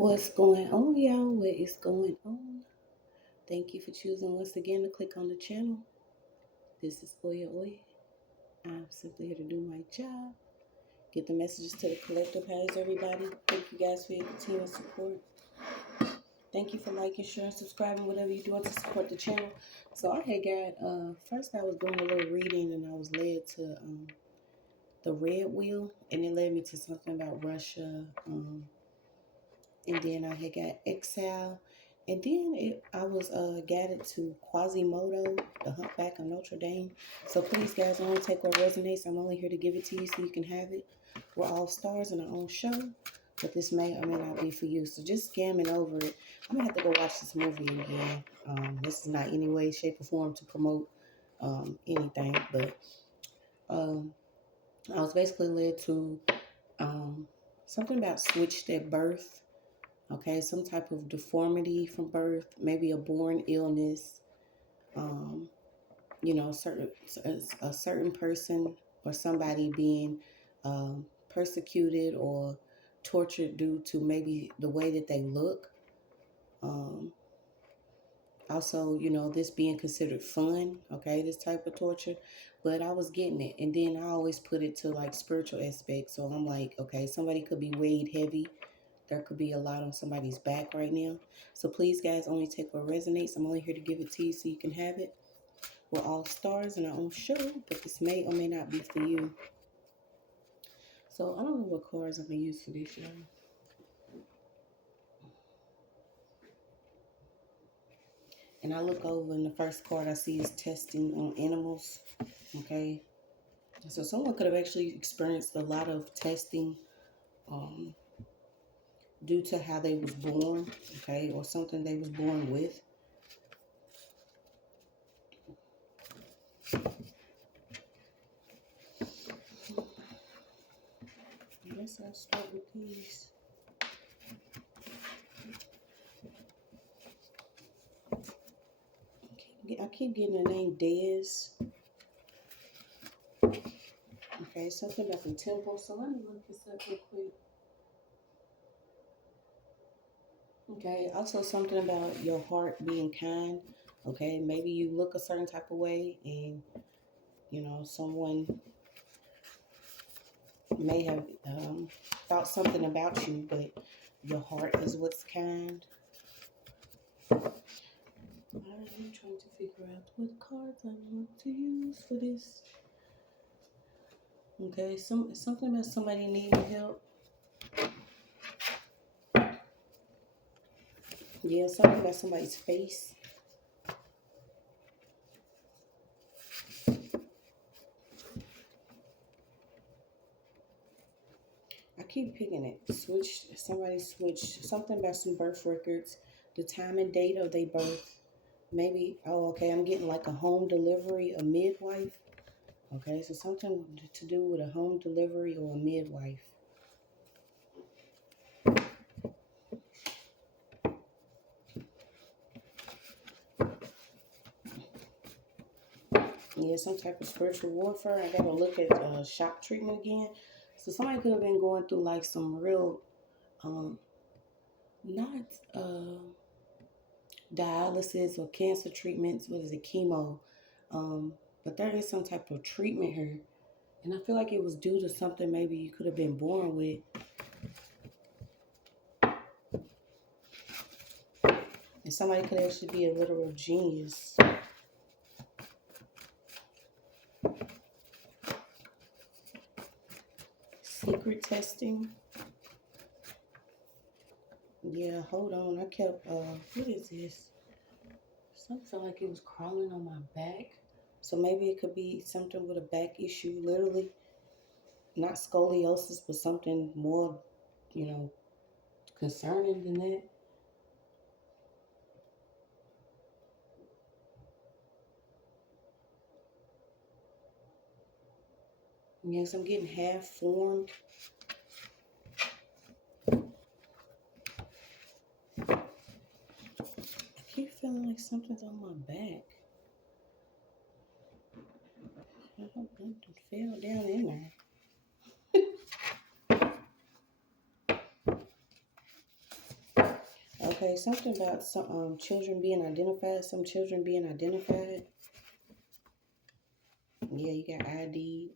What's going on, y'all? What is going on? Thank you for choosing once again to click on the channel. This is OYAOY. I'm simply here to do my job, get the messages to the collective. How's everybody? Thank you guys for your continued support. Thank you for liking, sharing, subscribing, whatever you're doing to support the channel. So I had got, first I was doing a little reading and I was led to the red wheel, and it led me to something about Russia. And then I had got exile, and then I was guided to Quasimodo, the Humpback of Notre Dame. So please, guys, I only take what resonates. I'm only here to give it to you so you can have it. We're all stars in our own show, but this may or may not be for you. So just scamming over it. I'm gonna have to go watch this movie again. This is not any way, shape, or form to promote anything, but I was basically led to something about switched at birth. Okay, some type of deformity from birth, maybe a born illness, you know, a certain person or somebody being persecuted or tortured due to maybe the way that they look. Also, you know, this being considered fun, okay, this type of torture. But I was getting it. And then I always put it to like spiritual aspects. So I'm like, okay, somebody could be weighed heavy. There could be a lot on somebody's back right now. So please, guys, only take what resonates. I'm only here to give it to you so you can have it. We're all stars in our own show, but this may or may not be for you. So I don't know what cards I'm going to use for this, y'all. And I look over, and the first card I see is testing on animals. Okay. So someone could have actually experienced a lot of testing due to how they was born, okay, or something they was born with. I guess I'll start with these. I keep getting the name Dez. Okay, something about the temple. So let me look this up real quick. Okay, also something about your heart being kind. Okay, maybe you look a certain type of way and, you know, someone may have thought something about you, but your heart is what's kind. I'm trying to figure out what cards I want to use for this. Okay, something about somebody needing help. Yeah, something about somebody's face. I keep picking it. Somebody switched. Something about some birth records, the time and date of their birth. Maybe, oh, okay, I'm getting like a home delivery, a midwife. Okay, so something to do with a home delivery or a midwife. Yeah, some type of spiritual warfare. I gotta look at shock treatment again. So somebody could have been going through like some real, not dialysis or cancer treatments. What is it, chemo? But there is some type of treatment here. And I feel like it was due to something maybe you could have been born with. And somebody could actually be a literal genius. Secret testing. Yeah, hold on. I kept, what is this? Something like it was crawling on my back. So maybe it could be something with a back issue, literally. Not scoliosis, but something more, you know, concerning than that. Yes, I'm getting half formed. I keep feeling like something's on my back. I hope nothing fell down in there. Okay, something about some children being identified. Some children being identified. Yeah, you got ID.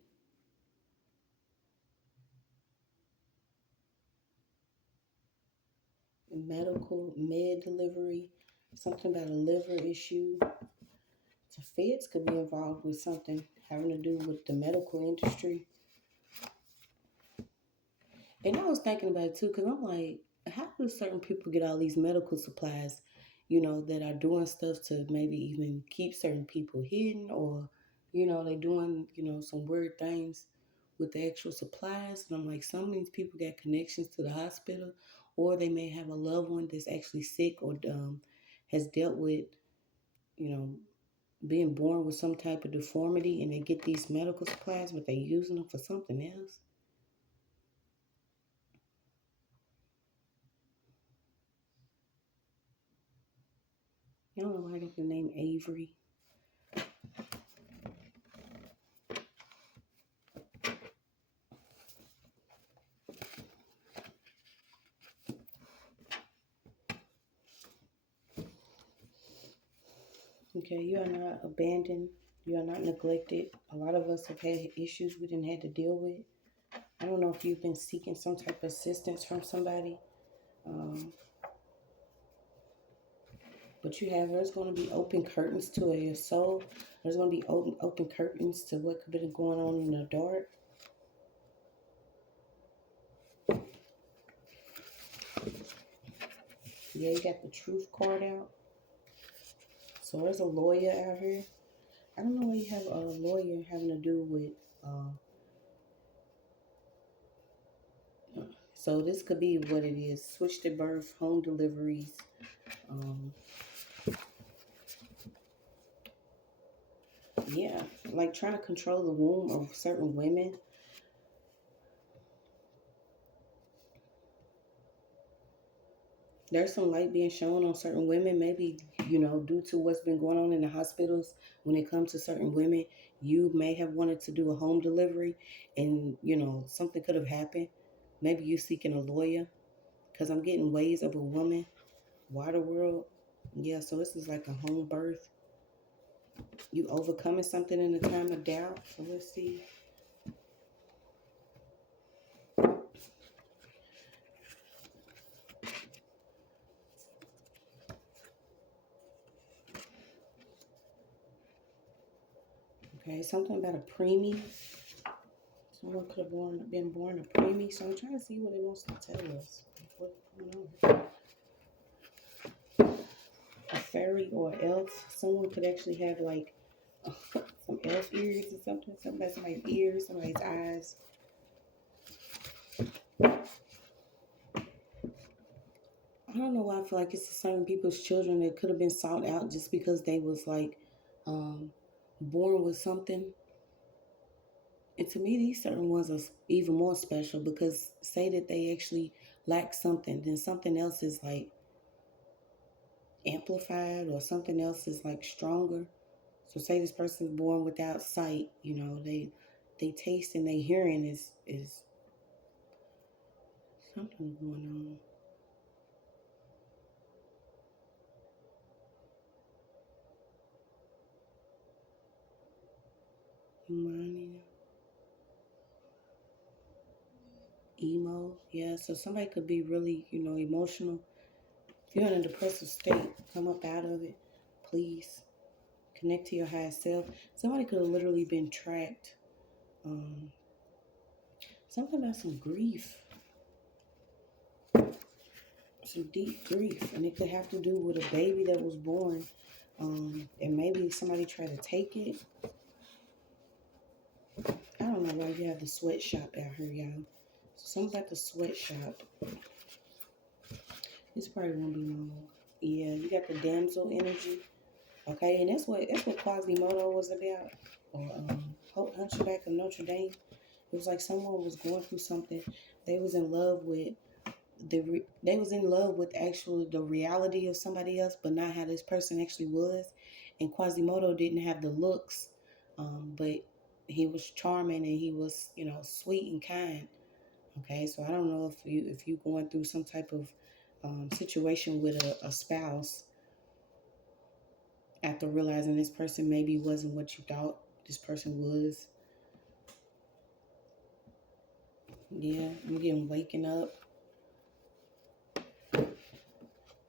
Med delivery. Something about a liver issue. The feds could be involved with something having to do with the medical industry. And I was thinking about it too, because I'm like, how do certain people get all these medical supplies, that are doing stuff to maybe even keep certain people hidden, or, they doing, some weird things with the actual supplies. And I'm like, some of these people got connections to the hospital, or they may have a loved one that's actually sick or has dealt with, you know, being born with some type of deformity, and they get these medical supplies, but they're using them for something else. I don't know why I got the name Avery. Okay, you are not abandoned. You are not neglected. A lot of us have had issues we didn't have to deal with. I don't know if you've been seeking some type of assistance from somebody, but there's going to be open curtains to your soul. There's going to be open curtains to what could be going on in the dark. Yeah, you got the truth card out. So there's a lawyer out here. I don't know why you have a lawyer having to do with. So this could be what it is: switch to birth, home deliveries. Yeah, like trying to control the womb of certain women. There's some light being shown on certain women, maybe, due to what's been going on in the hospitals when it comes to certain women. You may have wanted to do a home delivery, and, something could have happened. Maybe you seeking a lawyer, because I'm getting ways of a woman, water world. Yeah, so this is like a home birth. You overcoming something in the time of doubt. So let's see. Okay, something about a preemie. Someone could have been born a preemie. So I'm trying to see what it wants to tell us. What's going on? A fairy or elf. Someone could actually have like some elf ears or something. Somebody's ears, somebody's eyes. I don't know why I feel like it's certain people's children that could have been sought out just because they was like born with something. And to me, these certain ones are even more special, because say that they actually lack something, then something else is like amplified, or something else is like stronger. So say this person's born without sight, they taste and they hearing is something going on. Money, emo, yeah. So somebody could be really, emotional. If you're in a depressive state, come up out of it, please. Connect to your higher self. Somebody could have literally been tracked. Um, Something about some grief, some deep grief, and it could have to do with a baby that was born, and maybe somebody tried to take it. I don't know why you have the sweatshop out here, y'all. So something about the sweatshop. This probably won't be long. Yeah, you got the damsel energy. Okay, and that's what Quasimodo was about, or Hunchback of Notre Dame. It was like someone was going through something. They was in love with they was in love with actual the reality of somebody else, but not how this person actually was. And Quasimodo didn't have the looks, but he was charming, and he was, sweet and kind. Okay, so I don't know if you going through some type of situation with a spouse after realizing this person maybe wasn't what you thought this person was. Yeah, I'm getting waking up.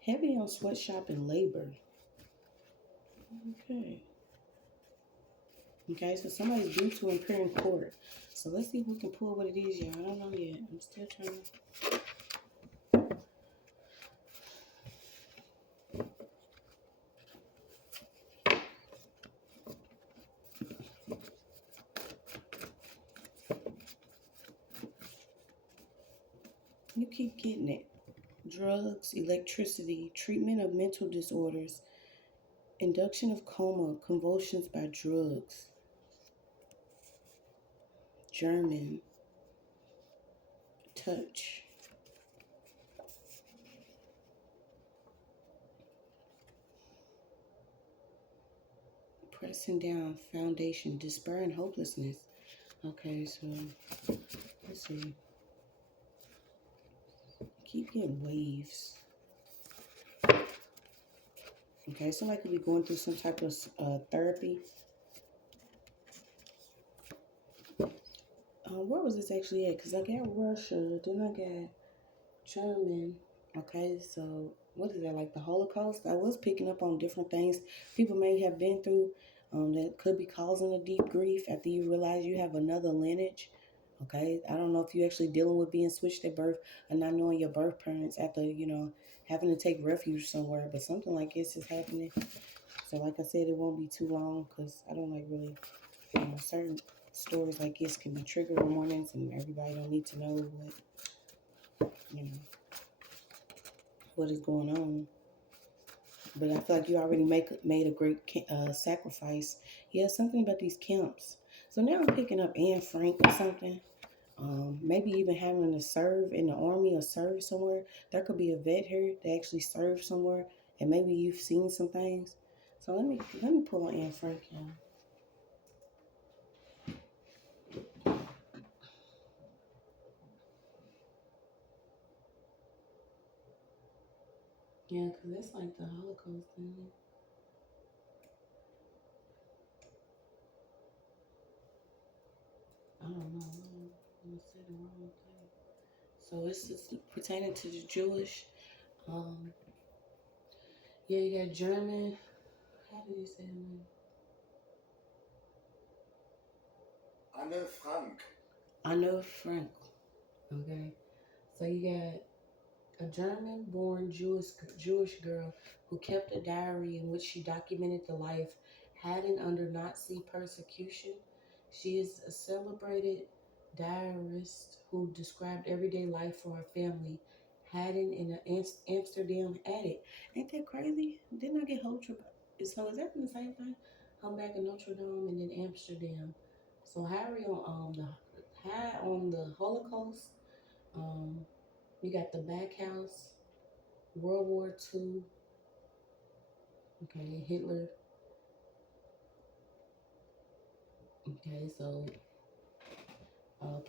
Heavy on sweatshop and labor. Okay. Okay, so somebody's due to appear in court. So let's see if we can pull what it is, y'all. I don't know yet. I'm still trying to. You keep getting it. Drugs, electricity, treatment of mental disorders, induction of coma, convulsions by drugs, German, touch, pressing down, foundation, despair and hopelessness. Okay, so let's see. Keep getting waves. Okay, somebody could be going through some type of therapy. Where was this actually at? Because I got Russia, then I got German. Okay, so what is that, like the Holocaust? I was picking up on different things people may have been through that could be causing a deep grief after you realize you have another lineage. Okay, I don't know if you're actually dealing with being switched at birth or not knowing your birth parents after, having to take refuge somewhere, but something like this is happening. So like I said, it won't be too long because I don't like really, certain stories like this can be trigger warnings and everybody don't need to know what is going on. But I feel like you already made a great sacrifice. Yeah, something about these camps. So now I'm picking up Annfranke or something. Maybe even having to serve in the army or serve somewhere. There could be a vet here that actually served somewhere, and maybe you've seen some things. So let me pull on Annfranke. Yeah, because that's like the Holocaust thing. I don't know. I'm gonna say the wrong thing. So it's pertaining to the Jewish. Um, yeah, you got German. How do you say the name? Annfranke. Annfranke. Okay. So you got a German-born Jewish girl who kept a diary in which she documented the life hiding under Nazi persecution. She is a celebrated diarist who described everyday life for her family, hiding in an Amsterdam attic. Ain't that crazy? Didn't I get Notre? So is that the same thing? Humpback and Notre Dame, and then Amsterdam. So Harry on the Holocaust. Um, you got the back house, World War II, okay, Hitler. Okay, so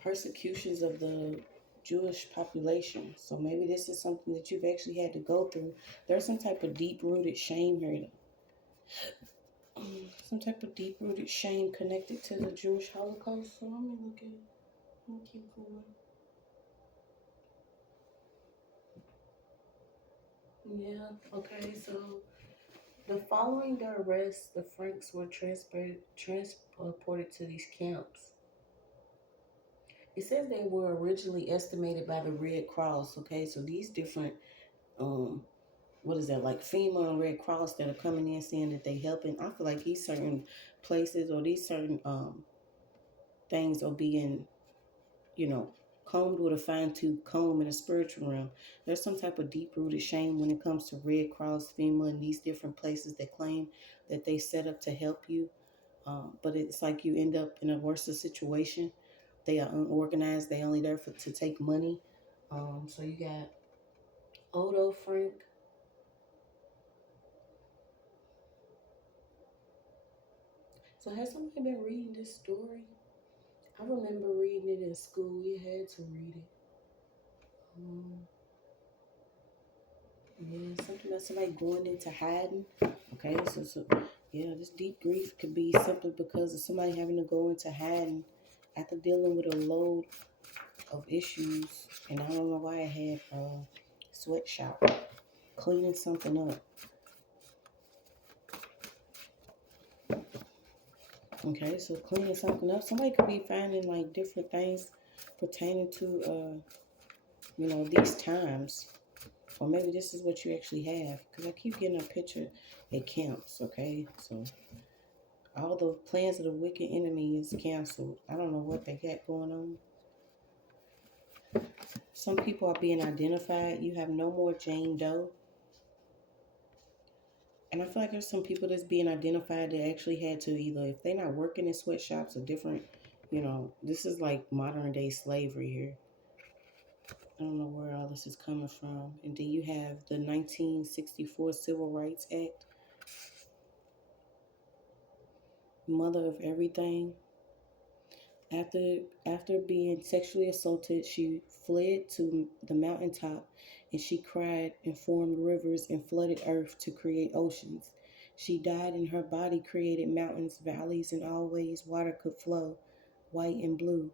persecutions of the Jewish population. So maybe this is something that you've actually had to go through. There's some type of deep-rooted shame here. Some type of deep-rooted shame connected to the Jewish Holocaust. So let me look at it. Let me keep going. Yeah, okay, so the following the arrest, the Franks were transported to these camps. It says they were originally estimated by the Red Cross. Okay, so these different, what is that, like FEMA and Red Cross that are coming in saying that they helping. I feel like these certain places or these certain things are being, you know, combed with a fine tooth comb in a spiritual realm. There's some type of deep rooted shame when it comes to Red Cross, FEMA, and these different places that claim that they set up to help you. But it's like you end up in a worse situation. They are unorganized. They only there to take money. So you got Odo Frank. So has somebody been reading this story? I remember reading it in school. You had to read it. Um, Yeah, something about somebody going into hiding. Okay, so yeah, this deep grief could be simply because of somebody having to go into hiding after dealing with a load of issues. And I don't know why I had sweatshop cleaning something up. Okay, so cleaning something up. Somebody could be finding like different things pertaining to these times. Or maybe this is what you actually have. Because I keep getting a picture. It counts, okay? So all the plans of the wicked enemy is canceled. I don't know what they got going on. Some people are being identified. You have no more Jane Doe. And I feel like there's some people that's being identified that actually had to either, if they're not working in sweatshops or different, this is like modern day slavery here. I don't know where all this is coming from. And then you have the 1964 Civil Rights Act, mother of everything. After being sexually assaulted, she fled to the mountaintop and she cried and formed rivers and flooded earth to create oceans. She died and her body created mountains, valleys, and all ways water could flow, white and blue.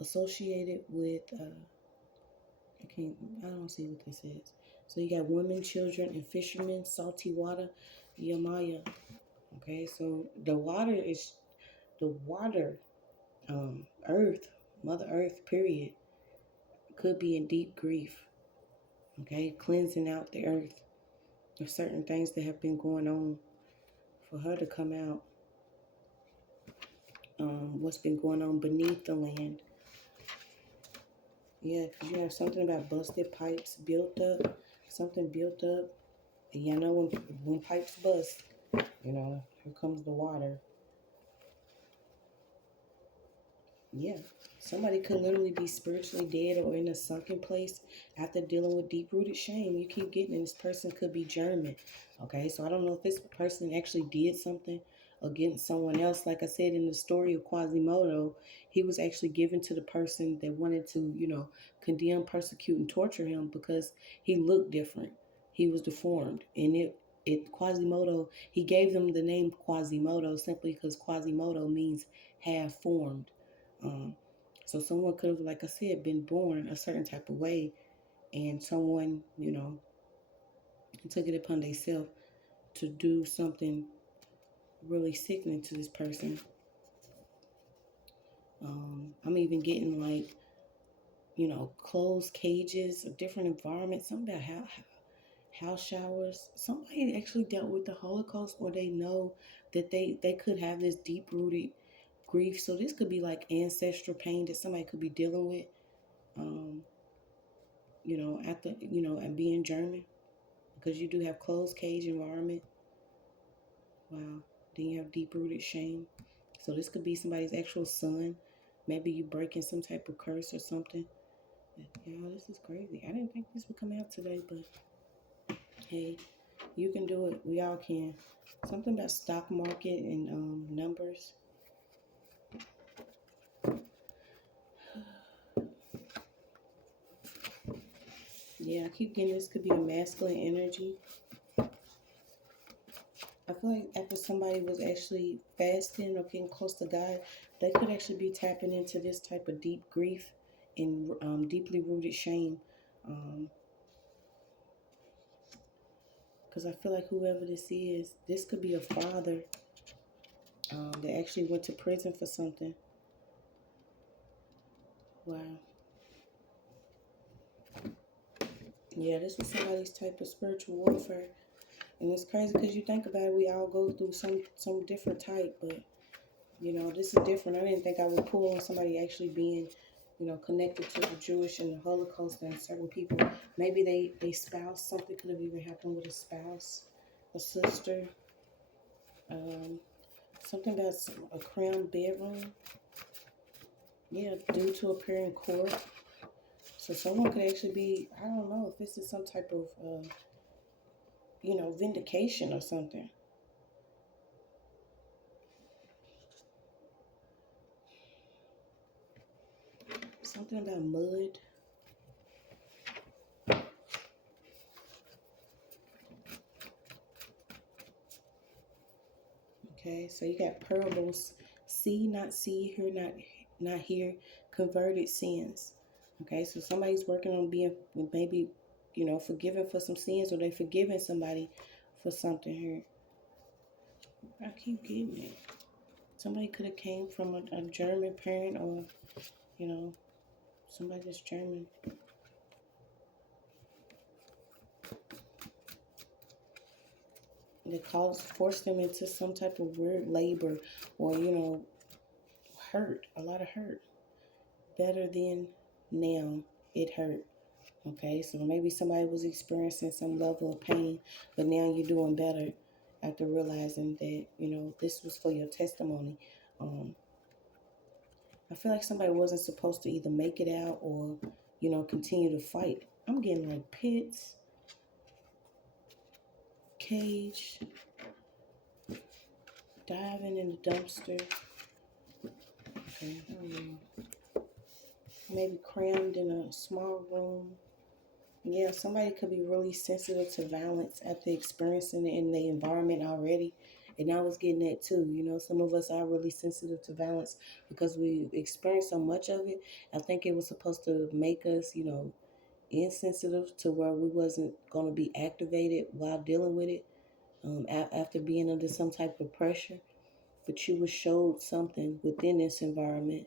Associated with, I don't see what this is. So you got women, children, and fishermen, salty water, Yamaya. Okay, so the water, earth, Mother Earth, period, could be in deep grief. Okay, cleansing out the earth. There's certain things that have been going on for her to come out. What's been going on beneath the land. Yeah, because you have something about busted pipes built up, something built up. And you know when pipes bust, here comes the water. Yeah. Somebody could literally be spiritually dead or in a sunken place after dealing with deep-rooted shame. You keep getting it. This person could be German. Okay, so I don't know if this person actually did something against someone else. Like I said in the story of Quasimodo, he was actually given to the person that wanted to, condemn, persecute, and torture him because he looked different. He was deformed. And Quasimodo, he gave them the name Quasimodo simply because Quasimodo means half formed. Um, so someone could have, like I said, been born a certain type of way, and someone, took it upon themselves to do something really sickening to this person. I'm even getting like, closed cages, a different environment, something about house showers. Somebody actually dealt with the Holocaust, or they know that they could have this deep rooted grief. So this could be like ancestral pain that somebody could be dealing with. Um, after, and being German, because you do have closed cage environment. Wow. Then you have deep rooted shame. So this could be somebody's actual son. Maybe you breaking some type of curse or something. Yeah, this is crazy. I didn't think this would come out today, but hey, you can do it. We all can. Something about stock market and numbers. Yeah, I keep getting this could be a masculine energy. I feel like after somebody was actually fasting or getting close to God, they could actually be tapping into this type of deep grief and deeply rooted shame. Because I feel like whoever this could be a father that actually went to prison for something. Wow. Yeah, this was somebody's type of spiritual warfare. And it's crazy because you think about it, we all go through some different type, but this is different. I didn't think I would pull on somebody actually being, connected to the Jewish and the Holocaust and certain people. Maybe they spouse, something could have even happened with a spouse, a sister, um, something about a crown bedroom. Yeah, due to appear in court. So someone could actually be, I don't know if this is some type of, vindication or something. Something about mud. Okay, so you got parables, see, not see, hear, not hear, converted sins. Okay, so somebody's working on being maybe, forgiven for some sins, or they forgiving somebody for something here. I keep getting it. Somebody could have came from a German parent, or, somebody that's German. That forced them into some type of weird labor, or, hurt, a lot of hurt. Better than now, it hurt. Okay, so maybe somebody was experiencing some level of pain, but now you're doing better after realizing that, this was for your testimony. I feel like somebody wasn't supposed to either make it out or, continue to fight. I'm getting like pits, cage, diving in the dumpster. Okay, maybe crammed in a small room. Yeah, somebody could be really sensitive to violence after experiencing it in the environment already. And I was getting that too. Some of us are really sensitive to violence because we experienced so much of it. I think it was supposed to make us, insensitive to where we wasn't going to be activated while dealing with it, after being under some type of pressure. But you were showed something within this environment.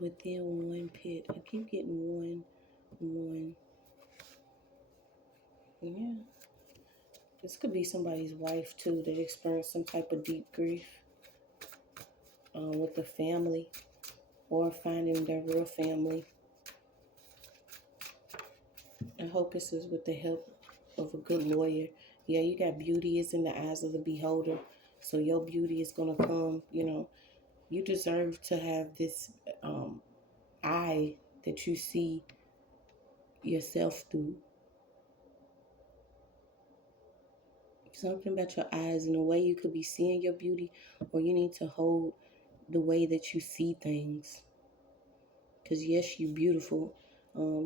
Within one pit. I keep getting one. Yeah. This could be somebody's wife too that experienced some type of deep grief with the family, or finding their real family. I hope this is with the help of a good lawyer. Yeah, you got beauty is in the eyes of the beholder. So your beauty is going to come, you deserve to have this eye that you see yourself through. Something about your eyes and the way you could be seeing your beauty, or you need to hold the way that you see things. Because yes, you're beautiful.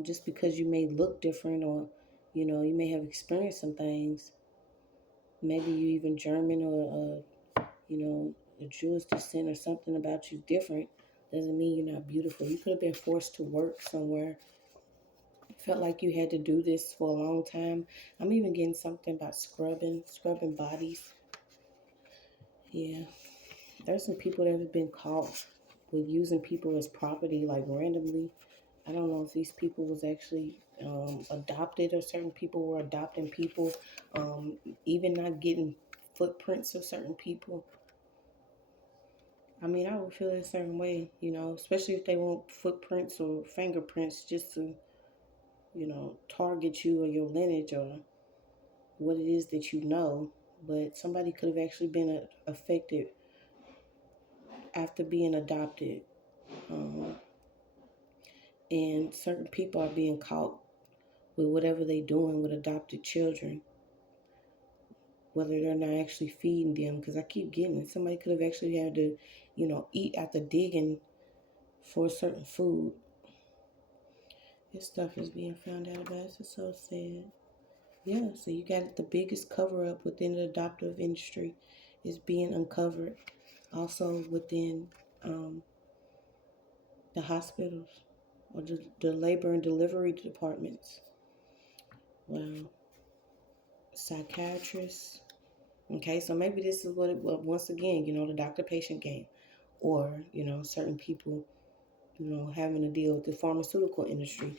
Just because you may look different, or, you may have experienced some things. Maybe you even German, or, a Jewish descent, or something about you different. Doesn't mean you're not beautiful. You could have been forced to work somewhere. Felt like you had to do this for a long time. I'm even getting something about scrubbing bodies. Yeah. There's some people that have been caught with using people as property, like randomly. I don't know if these people was actually adopted, or certain people were adopting people, even not getting footprints of certain people. I mean, I would feel a certain way, especially if they want footprints or fingerprints just to, target you or your lineage or what it is that you know. But somebody could have actually been affected after being adopted. And certain people are being caught with whatever they're doing with adopted children, whether they're not actually feeding them. Because I keep getting it. Somebody could have actually had to, eat after digging for certain food. This stuff is being found out about. It's so sad. Yeah, so you got the biggest cover up within the adoptive industry is being uncovered. Also within the hospitals, or the labor and delivery departments. Wow. Psychiatrists. Okay, so maybe this is what it was once again, the doctor-patient game. Or, certain people, having to deal with the pharmaceutical industry.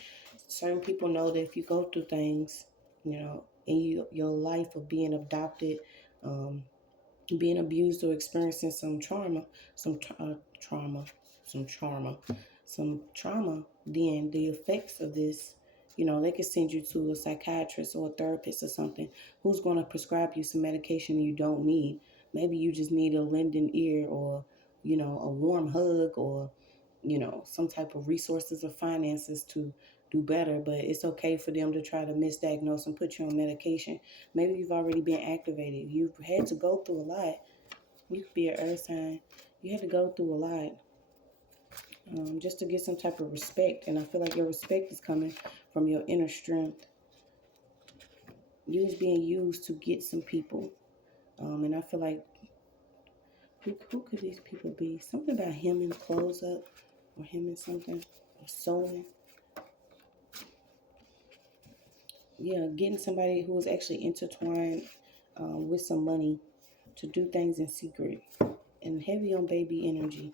Certain people know that if you go through things, in your life of being adopted, being abused, or experiencing some trauma, some trauma, then the effects of this, they could send you to a psychiatrist or a therapist or something who's going to prescribe you some medication you don't need. Maybe you just need a lending ear, or, a warm hug, or, some type of resources or finances to do better. But it's okay for them to try to misdiagnose and put you on medication. Maybe you've already been activated. You've had to go through a lot. You could be an earth sign. You had to go through a lot. just to get some type of respect. And I feel like your respect is coming from your inner strength. You was being used to get some people. And I feel like, who could these people be? Something about him in clothes up, or him in something, or sewing. Yeah, getting somebody who is actually intertwined with some money to do things in secret, and heavy on baby energy.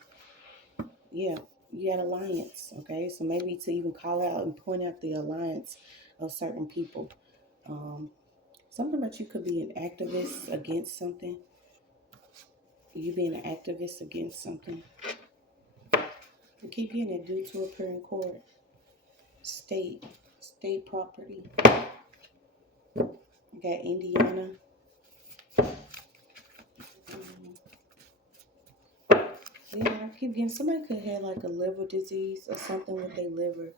Yeah, you got alliance, okay? So maybe to even call out and point out the alliance of certain people. Um, Something about you could be an activist against something. You being an activist against something. You keep getting it due to appear in court. State property. You got Indiana. Yeah, I keep getting, somebody could have like a liver disease or something with their liver.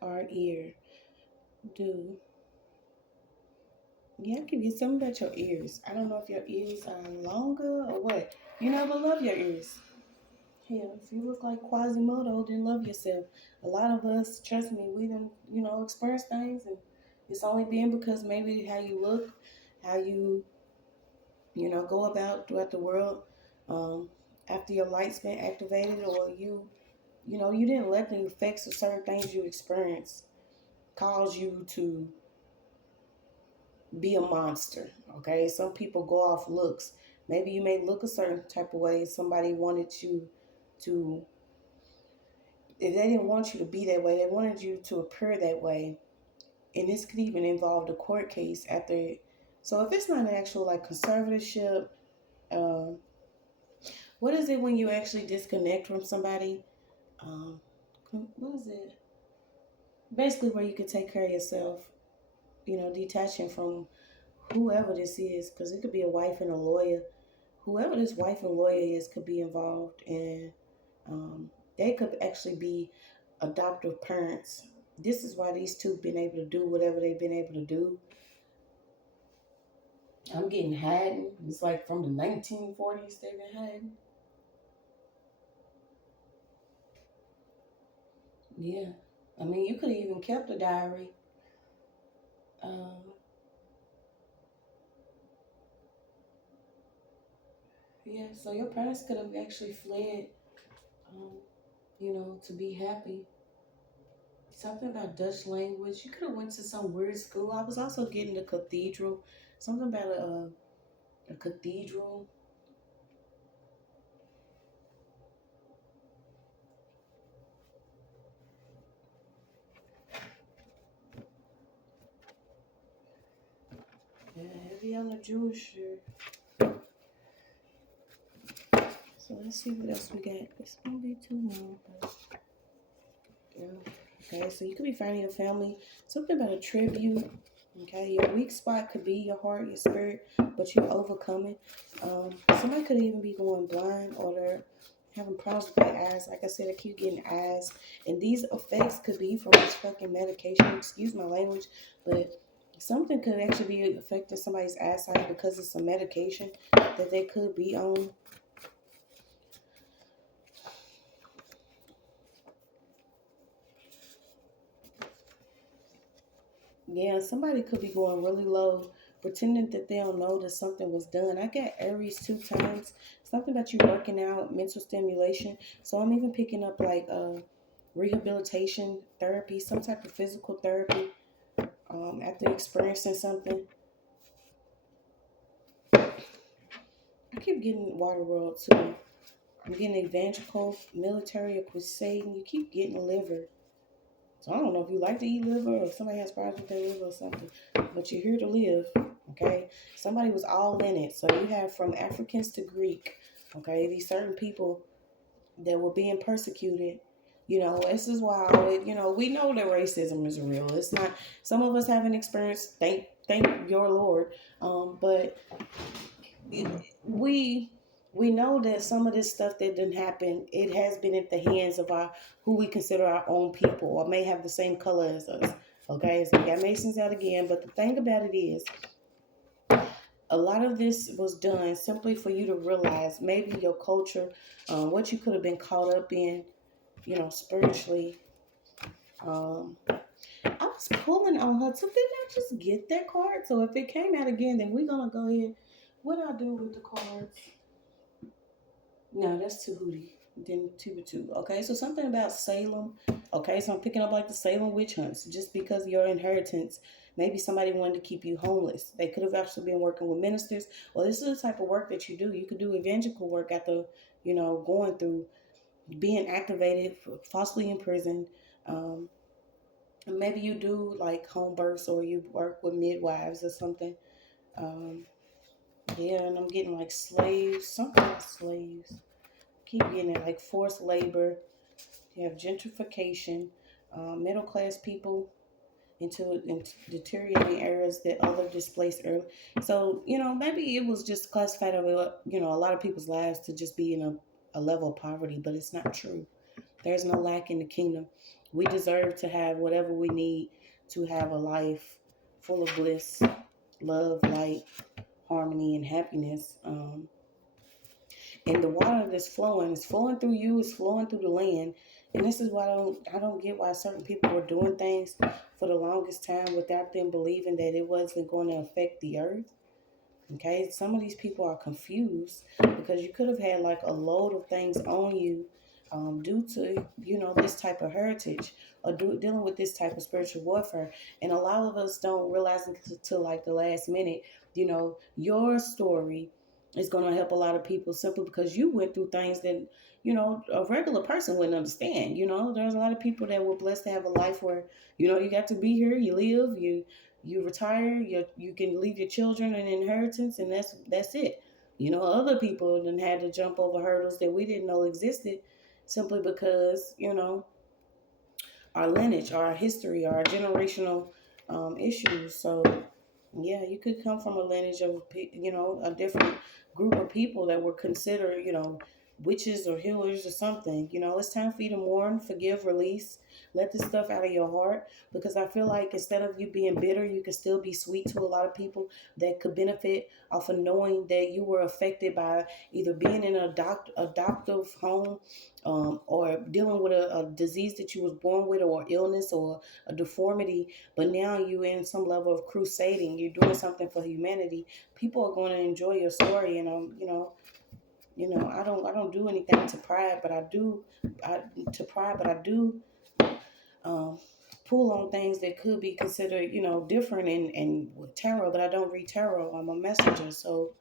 Or ear. Do. Yeah, I can get something about your ears. I don't know if your ears are longer or what. You never love your ears. Hell, if you look like Quasimodo, then love yourself. A lot of us, trust me, we done, experience things, and it's only been because maybe how you look, how you, go about throughout the world, um, after your light's been activated, or you didn't let the effects of certain things you experience cause you to be a monster. Okay, some people go off looks. Maybe you may look a certain type of way. Somebody wanted you to, if they didn't want you to be that way, they wanted you to appear that way. And this could even involve the court case after. So if it's not an actual like conservatorship, um, what is it when you actually disconnect from somebody? Um, what is it? Basically, where you can take care of yourself. Detaching from whoever this is, because it could be a wife and a lawyer. Whoever this wife and lawyer is could be involved, and they could actually be adoptive parents. This is why these two been able to do whatever they've been able to do. I'm getting hiding. It's like from the 1940s they've been hiding. Yeah. I mean, you could have even kept a diary. Um, yeah, so your parents could have actually fled, um, to be happy. Something about Dutch language. You could have went to some weird school. I was also getting the cathedral. Something about a cathedral. Yeah, heavy on the Jewish shirt. So let's see what else we got. It's gonna be too long, but yeah. Okay, so you could be finding your family. Something about a tribute. Okay, your weak spot could be your heart, your spirit, but you overcome it. Somebody could even be going blind, or they're having problems with their eyes. Like I said, I keep getting eyes, and these effects could be from this fucking medication. Excuse my language, but something could actually be affecting somebody's eyesight because of some medication that they could be on. Yeah, somebody could be going really low, pretending that they don't know that something was done. I got Aries 2 times. Something about you working out, mental stimulation. So I'm even picking up like rehabilitation therapy, some type of physical therapy. After experiencing something, I keep getting water world too. I'm getting evangelical, military, or crusading. You keep getting liver. So I don't know if you like to eat liver, or if somebody has problems with their liver or something, but you're here to live, okay? Somebody was all in it. So you have from Africans to Greek, okay? These certain people that were being persecuted. This is why we know that racism is real. It's not, some of us haven't experienced, thank your Lord, but we we know that some of this stuff that didn't happen, it has been at the hands of our who we consider our own people, or may have the same color as us. Okay, so we got Masons out again, but the thing about it is, a lot of this was done simply for you to realize maybe your culture, what you could have been caught up in, spiritually. I was pulling on her, so didn't I just get that card? So if it came out again, then we're gonna go ahead. What I do with the cards? No, that's Tahuti. Then two. Okay, so something about Salem. Okay, so I'm picking up like the Salem witch hunts. Just because your inheritance, maybe somebody wanted to keep you homeless. They could have actually been working with ministers. Well, this is the type of work that you do. You could do evangelical work after, going through being activated, falsely imprisoned. Um, Maybe you do like home births, or you work with midwives or something. Um, yeah, and I'm getting like slaves, something like slaves. Keep getting it, like forced labor. You have gentrification, middle class people into deteriorating areas that other displaced early. So, maybe it was just classified over, a lot of people's lives to just be in a level of poverty, but it's not true. There's no lack in the kingdom. We deserve to have whatever we need to have a life full of bliss, love, light, harmony, and happiness. And the water that's flowing is flowing through you, it's flowing through the land. And this is why I don't get why certain people were doing things for the longest time without them believing that it wasn't going to affect the earth. Okay, some of these people are confused because you could have had like a load of things on you, due to this type of heritage, or dealing with this type of spiritual warfare. And a lot of us don't realize until like the last minute. Your story is going to help a lot of people simply because you went through things that a regular person wouldn't understand. There's a lot of people that were blessed to have a life where you got to be here, you live, you retire, you can leave your children an inheritance, and that's it. Other people then had to jump over hurdles that we didn't know existed, simply because our lineage, our history, our generational issues. So yeah, you could come from a lineage of a different group of people that were considered witches or healers or something. It's time for you to mourn, forgive, release, let this stuff out of your heart, because I feel like instead of you being bitter, you can still be sweet to a lot of people that could benefit off of knowing that you were affected by either being in an adoptive home, or dealing with a disease that you was born with, or illness, or a deformity. But now you in some level of crusading, you're doing something for humanity. People are going to enjoy your story. And I don't do anything to pride, but I do um, pull on things that could be considered, different and with tarot, but I don't read tarot. I'm a messenger. So,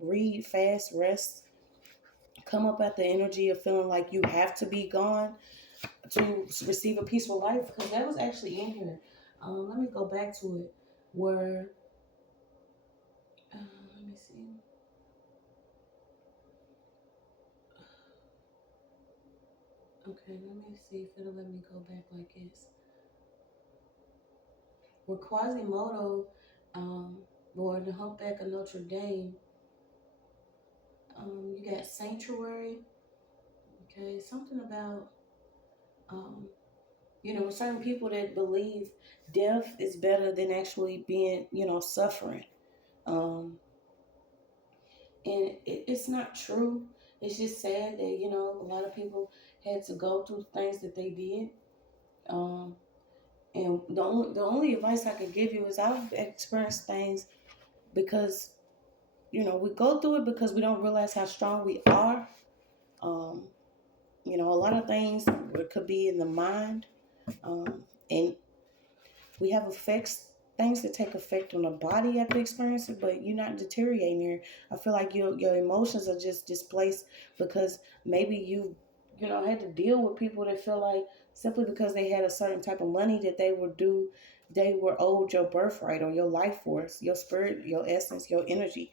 read, fast, rest, come up at the energy of feeling like you have to be gone to receive a peaceful life, because that was actually in here. Let me go back to it. Where, let me see. Okay, let me see if it'll let me go back like this. Where Quasimodo, or the Humpback of Notre Dame, you got sanctuary. Okay, something about, um, certain people that believe death is better than actually being, suffering. Um, and it's not true. It's just sad that a lot of people had to go through things that they did. Um, and the only advice I could give you is I've experienced things because we go through it because we don't realize how strong we are. Um, a lot of things could be in the mind, and we have effects, things that take effect on the body after experience it, but you're not deteriorating here. I feel like your emotions are just displaced because maybe you had to deal with people that feel like simply because they had a certain type of money that they were owed your birthright or your life force, your spirit, your essence, your energy.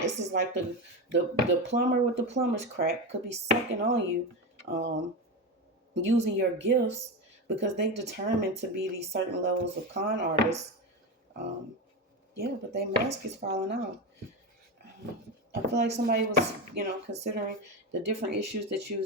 This is like the plumber with the plumber's crack could be sucking on you, um, using your gifts because they determined to be these certain levels of con artists. Yeah, but their mask is falling off. feel like somebody was, considering the different issues that you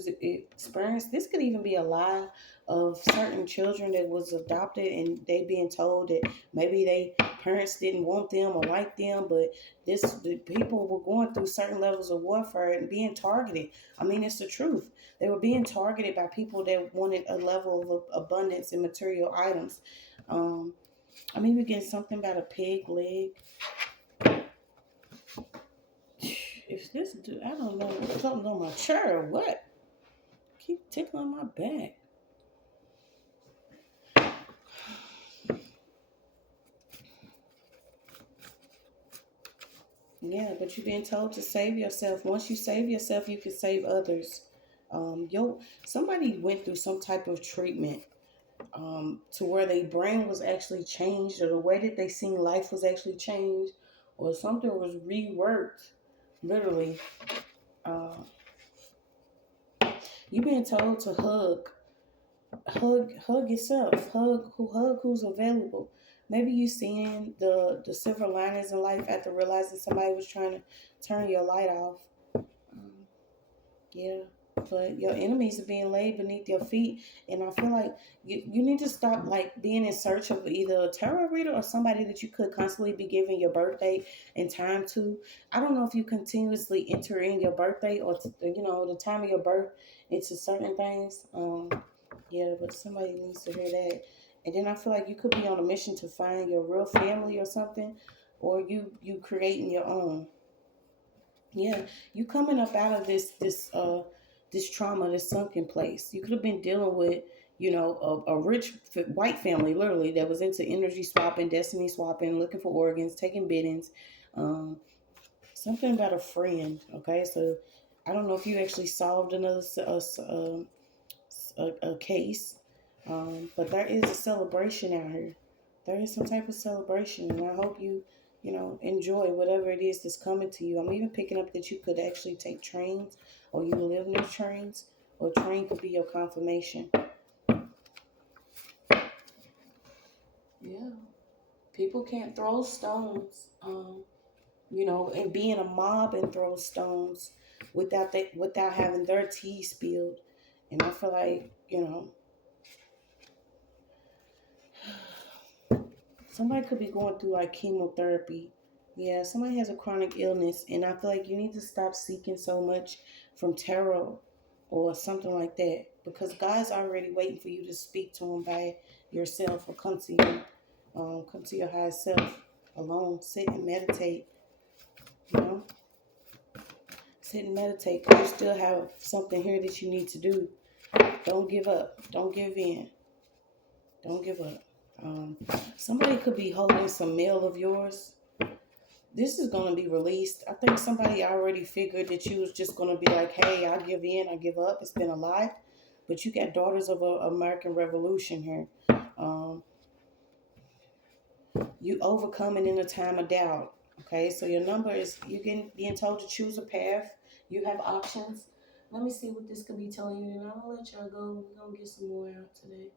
experienced. This could even be a lie of certain children that was adopted and they being told that maybe they parents didn't want them or like them, but the people were going through certain levels of warfare and being targeted. I mean, it's the truth. They were being targeted by people that wanted a level of abundance in material items. I mean, we get something about a pig leg. If this dude, I don't know, something's on my chair or what? Keep tickling my back. Yeah, but you're being told to save yourself. Once you save yourself, you can save others. Somebody went through some type of treatment to where their brain was actually changed, or the way that they seen life was actually changed, or something was reworked. Literally, uh, you being told to hug yourself, hug who's available. Maybe you seeing the silver linings in life after realizing somebody was trying to turn your light off. Um, yeah, but your enemies are being laid beneath your feet, and I feel like you need to stop like being in search of either a tarot reader or somebody that you could constantly be giving your birthday and time to. I don't know if you continuously enter in your birthday or the time of your birth into certain things. Yeah, but somebody needs to hear that. And then I feel like you could be on a mission to find your real family or something, or you creating your own. Yeah, you coming up out of this trauma, this sunken place. You could have been dealing with a rich white family, literally, that was into energy swapping, destiny swapping, looking for organs, taking biddings. Um, Something about a friend. Okay, so I don't know if you actually solved another a case. But there is a celebration out here. There is some type of celebration, and I hope you enjoy whatever it is that's coming to you. I'm even picking up that you could actually take trains, or you live near trains, or a train could be your confirmation. Yeah, people can't throw stones, and be in a mob and throw stones without having their tea spilled. And I feel like somebody could be going through like chemotherapy. Yeah, somebody has a chronic illness, and I feel like you need to stop seeking so much from tarot or something like that, because God's already waiting for you to speak to him by yourself, or come to your higher self alone. Sit and meditate. You know, sit and meditate, because you still have something here that you need to do. Don't give up. Don't give in. Don't give up. Um, Somebody could be holding some mail of yours. This is going to be released. I think somebody already figured that you was just going to be like, hey, I give in, I give up. It's been a lie. But you got Daughters of a American Revolution here. Um, you overcoming in a time of doubt. Okay, so your number is, you getting being told to choose a path. You have options. Let me see what this could be telling you, and I'll let y'all go. We're going to get some more out today.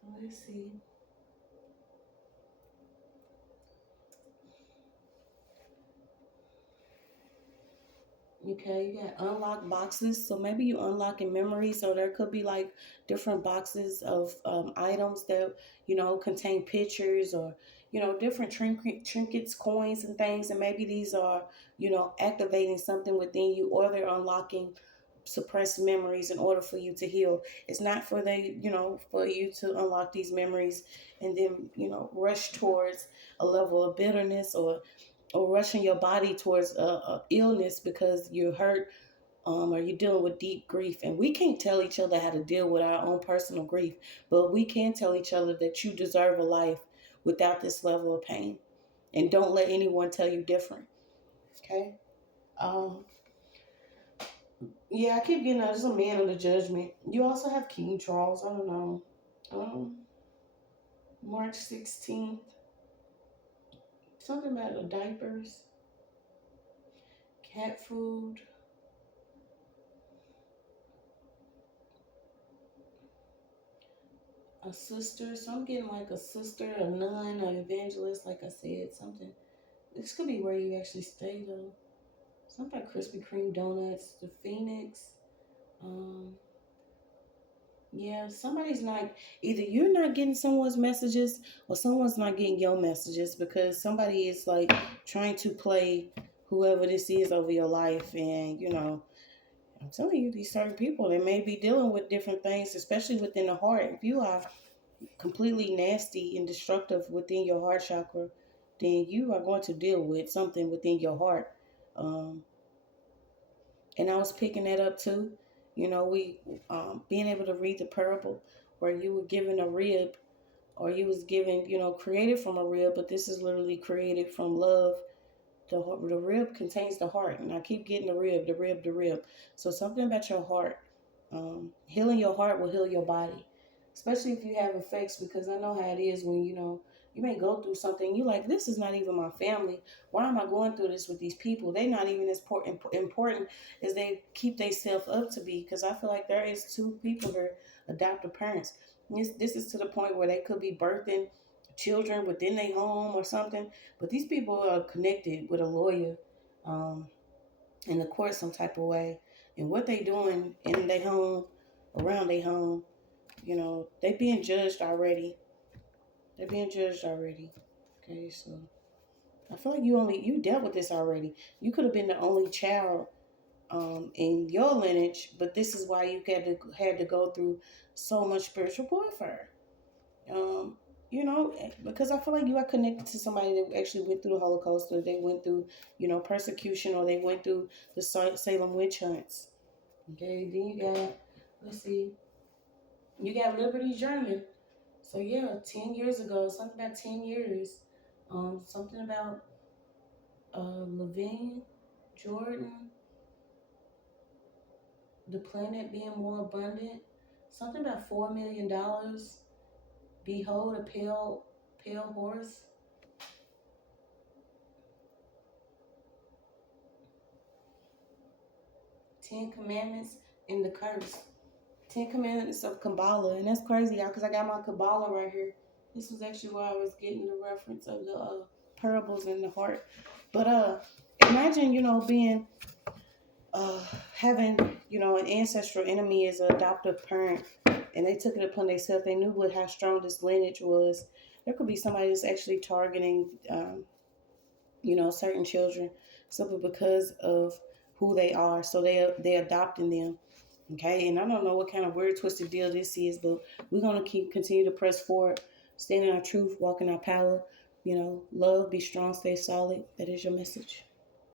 So let's see. Okay, you got unlocked boxes. So maybe you unlocking memories. So there could be like different boxes of items that, contain pictures, or, different trinkets, coins, and things. And maybe these are, activating something within you, or they're unlocking suppressed memories in order for you to heal. It's not for you to unlock these memories and then, rush towards a level of bitterness, or rushing your body towards a illness because you're hurt, or you're dealing with deep grief. And we can't tell each other how to deal with our own personal grief, but we can tell each other that you deserve a life without this level of pain. And don't let anyone tell you different. Okay? Um, yeah, I keep getting there's a man of the judgment. You also have King Charles. I don't know. Um, March 16th. Something about the diapers, cat food. a sister. So I'm getting like a sister, a nun, an evangelist, like I said, something. This could be where you actually stay though. Something like Krispy Kreme donuts, the Phoenix. Um, yeah, somebody's not, either you're not getting someone's messages or someone's not getting your messages, because somebody is like trying to play whoever this is over your life. And, I'm telling you, these certain people, they may be dealing with different things, especially within the heart. If you are completely nasty and destructive within your heart chakra, then you are going to deal with something within your heart. Um, and I was picking that up too. We being able to read the parable where you were given a rib, or you was given, created from a rib, but this is literally created from love. The rib contains the heart, and I keep getting the rib, the rib, the rib. So something about your heart, healing your heart will heal your body, especially if you have effects. Because I know how it is when you may go through something. You like, this is not even my family. Why am I going through this with these people? They're not even as important as they keep themselves up to be. Because I feel like there is two people that are adoptive parents. This is to the point where they could be birthing children within their home or something, but these people are connected with a lawyer, in the court some type of way. And what they doing in their home, around their home, they being judged already. They're being judged already. Okay, so I feel like you dealt with this already. You could have been the only child in your lineage, but this is why you had to go through so much spiritual warfare. Um, because I feel like you are connected to somebody that actually went through the Holocaust, or they went through, persecution, or they went through the Salem witch hunts. Okay, then you got, let's see, you got Liberty German. So yeah, 10 years ago, something about 10 years, something about Levine, Jordan, the planet being more abundant, something about $4 million. Behold a pale horse. 10 Commandments and the curse. 10 Commandments of Kabbalah. And that's crazy, y'all, because I got my Kabbalah right here. This was actually where I was getting the reference of the parables in the heart. But imagine, being, having, an ancestral enemy as an adoptive parent, and they took it upon themselves. They knew how strong this lineage was. There could be somebody that's actually targeting, certain children simply because of who they are. So they're adopting them. Okay, and I don't know what kind of weird twisted deal this is, but we're gonna continue to press forward, stand in our truth, walk in our power. Love, be strong, stay solid. That is your message.